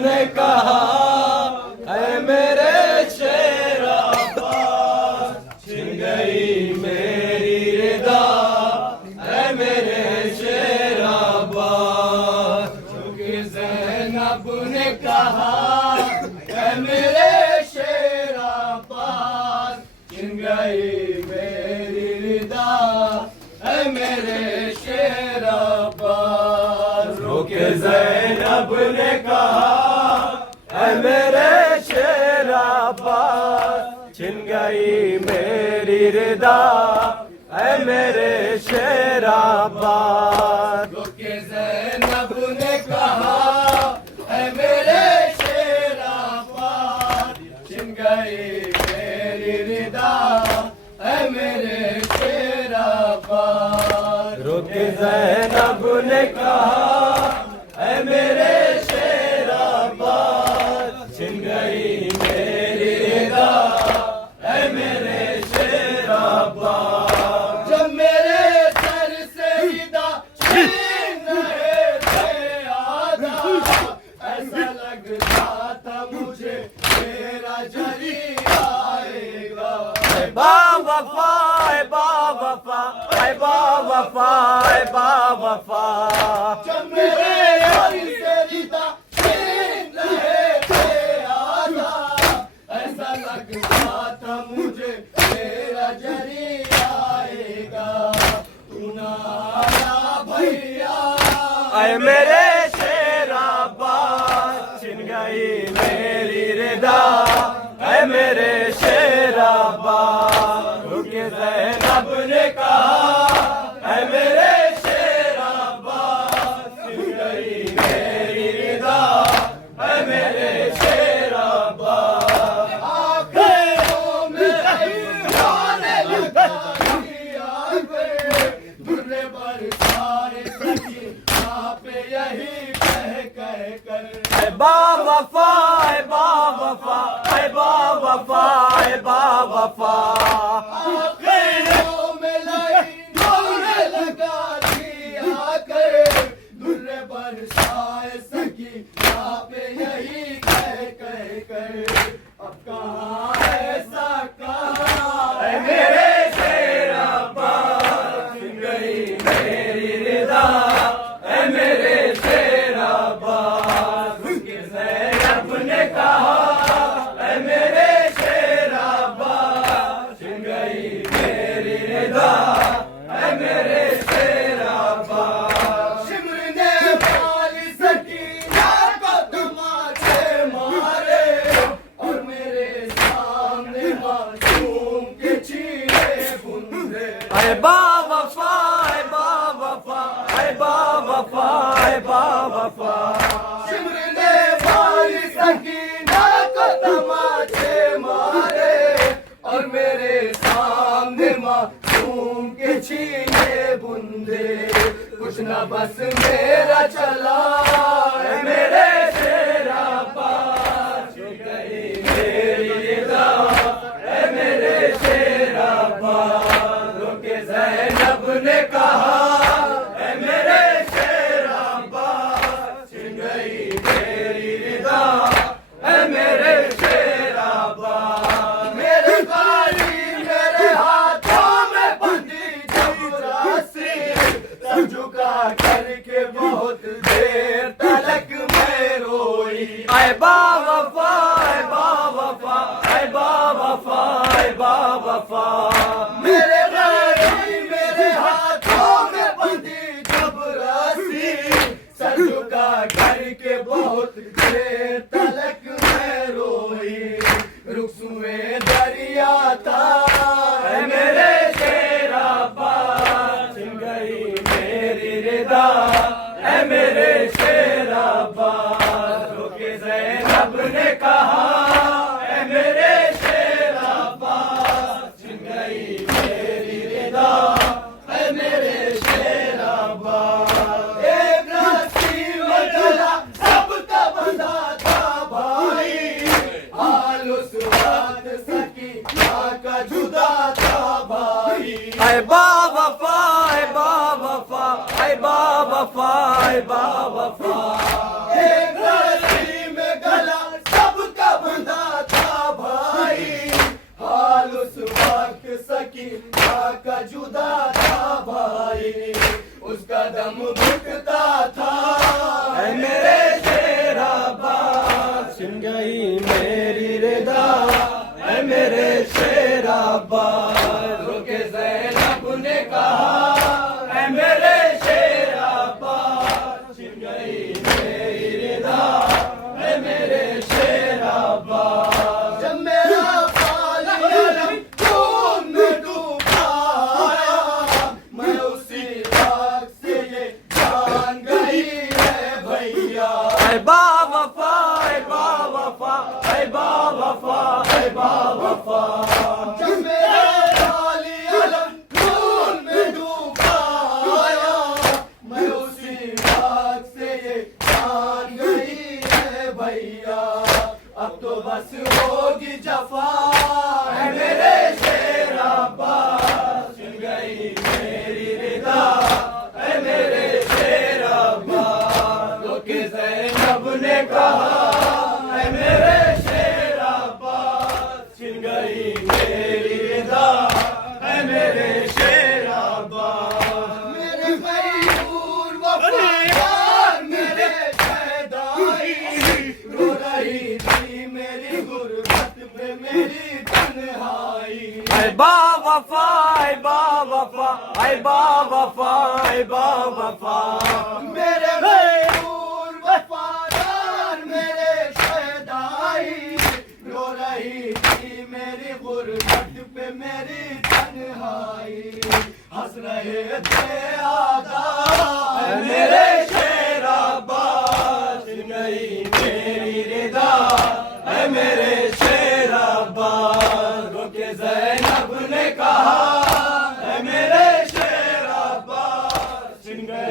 ने कहा है मेरे शेरा अब्बास, छिन गई मेरी रिदा है मेरे शेरा अब्बास। क्योंकि ज़ैनब ने कहा है मेरे शेरा अब्बास, छिन गई मेरी रिदा है मेरे शेरा अब्बास। रोके ज़ैनब ने कहा है मेरे शेरा अब्बास, छिन गई मेरी रिदा है मेरे शेरा अब्बास। रोके ज़ैनब ने कहा है मेरे शेरा अब्बास, छिन गई मेरी रिदा है मेरे शेरा अब्बास। रोके ज़ैनब ने कहा है मेरे शेरा अब्बास, छिन गई मेरी रिदा है मेरे शेरा अब्बास। जब मेरे सर से रिदा छीन रहे थे आधा, ऐसा लगता था मुझे मेरा जरी आएगा। बावफा बावफा बावफा बावफा। जब मेरे सर से रिदा छीन रहे थे आधा, ऐसा लगता था मुझे मेरा जरी आएगा। तू ना आया भैया ऐ मेरे शेरा अब्बास, छिन गई मेरी रिदा ऐ मेरे शेरा अब्बास। रुके ज़ैनब ने कहा ऐ मेरे शेरा अब्बास, छिन गई मेरी रिदा ऐ मेरे शेरा अब्बास। आँखों में जाने लगा दुर्रे बरसाए सकीना पे यही कह कर। ऐ बावफा ऐ बावफा ऐ बावफा ऐ बावफा। आँखों में जाने लगा दुर्रे बरसाए सकीना पे यही कह कर। अब कहाँ ऐसा कहा है मेरे शेरा अब्बास, छिन गई मेरी रिदा है मेरे शेरा अब्बास। रुके ज़ैनब ने कहा है मेरे शेरा अब्बास, छिन गई मेरी रिदा है मेरे शेरा अब्बास। शिमर ने वाली सकीना को तमाचे मारे और मेरे सामने मासूम के छीने बुंदे। ऐ बावफा ऐ बावफा ऐ बावफा ऐ बावफा। शिमर ने वाली सकीना को तमाचे मारे और मेरे सामने मासूम के छीने बुंदे। कुछ ना बस मेरा चला है मेरे शेरा अब्बास, छिन गई मेरी रिदा है मेरे शेरा अब्बास। रोके ज़ैनब ने कहा है मेरे शेरा अब्बास, छिन गई मेरी रिदा है मेरे शेरा अब्बास। मेरे गाड़ी मेरे हाथों में बंधी जबरासी, सर झुका करके बहुत देर तलक मैं रोई। ऐ बावफा ऐ बावफा ऐ बावफा ऐ बावफा। मेरे गाड़ी मेरे हाथों में बंधी जबरासी, सर झुका करके बहुत देर तलक मैं रोई। रुखसुए दरिया था है मेरे शेरा अब्बास, छिन गई मेरी रिदा है मेरे शेरा अब्बास। रोके ज़ैनब ने कहा है मेरे शेरा अब्बास, छिन गई मेरी रिदा है मेरे शेरा अब्बास। एक रस्सी में गला सबका बंधा था भाई, हाल उस वक्त सकीना का जुदा था भाई। ऐ बावफा ऐ बावफा ऐ बावफा ऐ बावफा। एक रस्सी में बावफा। जब मेरा काली अलम खून में डूबा आया, मैं उसी रात से ये जान गई है भैया, अब तो बस होगी जफा। है मेरे शेर अब्बास, छिन गई मेरी रिदा, है मेरे शेर अब्बास। तो के ज़ैनब ने कहा, है मेरे शेर अब्बास, छिन गई मेरी रिदा, है मेरे शेर अब्बास। मेरे गयूर वफादार मेरे शहदाई, रो रही थी मेरी गुर्बत पे मेरी तन्हाई। ऐ बावफा, ऐ बावफा, ऐ बावफा, ऐ बावफा। मेरे गयूर वफादार मेरे शहदाई, रो रही थी मेरी गुर्बत पे मेरी तन्हाई। हंस रहे थे आदा, ऐ मेरे शेर अब्बास, छिन गई मेरी रिदा, ऐ मेरे शेर अब्बास। तो के ज़ैनब ने कहा, ऐ मेरे शेर अब्बास, छिन गई